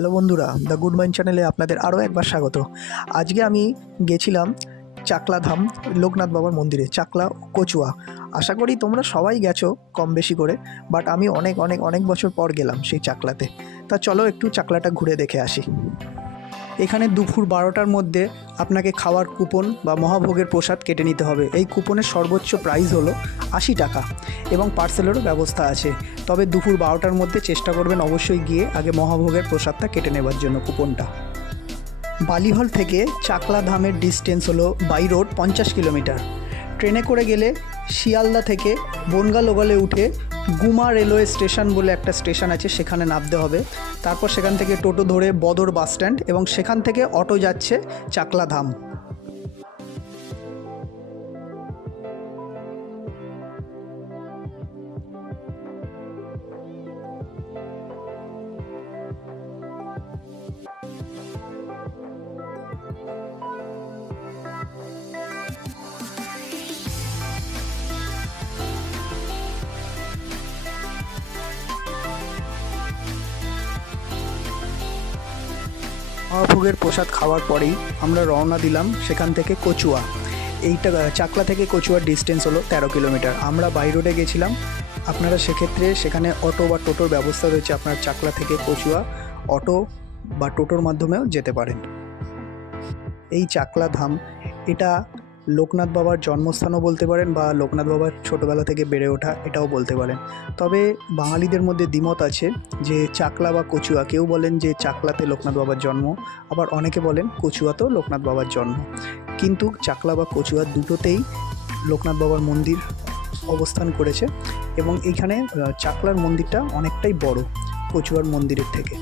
Hello বন্ধুরা, the good mind চ্যানেলে আপনাদের আরও একবার স্বাগত। আজকে আমি গেছিলাম চাকলা ধাম লোকনাথ বাবার মন্দিরে, চাকলা কচুয়া। আশা করি তোমরা সবাই গেছো কম বেশি করে, বাট আমি অনেক অনেক অনেক বছর পর গেলাম সেই চাকলাতে। তা চলো একটু চাকলাটা ঘুরে দেখে আসি। এখানে দুপুর বারোটার মধ্যে আপনাকে খাওয়ার কুপন বা মহাভোগের প্রসাদ কেটে নিতে হবে। এই কুপনের সর্বোচ্চ প্রাইস হলো আশি টাকা এবং পার্সেলেরও ব্যবস্থা আছে। তবে দুপুর বারোটার মধ্যে চেষ্টা করবেন অবশ্যই গিয়ে আগে মহাভোগের প্রসাদটা কেটে নেবার জন্য কুপনটা। বালিহল থেকে চাকলা ধামের ডিস্টেন্স হলো বাই রোড পঞ্চাশ কিলোমিটার। ট্রেনে করে গেলে শিয়ালদা থেকে বনগা লোগালে উঠে গুমা রেলওয়ে স্টেশন বলে একটা স্টেশন আছে, সেখানে নামতে হবে। তারপর সেখান থেকে টোটো ধরে বদর বাস স্ট্যান্ড এবং সেখান থেকে অটো যাচ্ছে চাকলা ধাম মহাভোগের প্রসাদ খাওয়ার পরেই আমরা রওনা দিলাম সেখান থেকে কচুয়া। এইটা চাকলা থেকে কচুয়ার ডিস্টেন্স হলো তেরো কিলোমিটার। আমরা বাই রোডে গেছিলাম। আপনারা সেক্ষেত্রে সেখানে অটো বা টোটোর ব্যবস্থা রয়েছে আপনার চাকলা থেকে কচুয়া। অটো বা টোটোর মাধ্যমেও যেতে পারেন। এই চাকলা ধাম, এটা লোকনাথ বাবার জন্মস্থানও বলতে পারেন বা লোকনাথ বাবার ছোটোবেলা থেকে বেড়ে ওঠা এটাও বলতে পারেন। তবে বাঙালিদের মধ্যে দ্বিমত আছে যে চাকলা বা কচুয়া, কেউ বলেন যে চাকলাতে লোকনাথ বাবার জন্ম, আবার অনেকে বলেন কচুয়াতেও লোকনাথ বাবার জন্ম। কিন্তু চাকলা বা কচুয়া দুটোতেই লোকনাথ বাবার মন্দির অবস্থান করেছে এবং এইখানে চাকলার মন্দিরটা অনেকটাই বড় কচুয়ার মন্দিরের থেকে।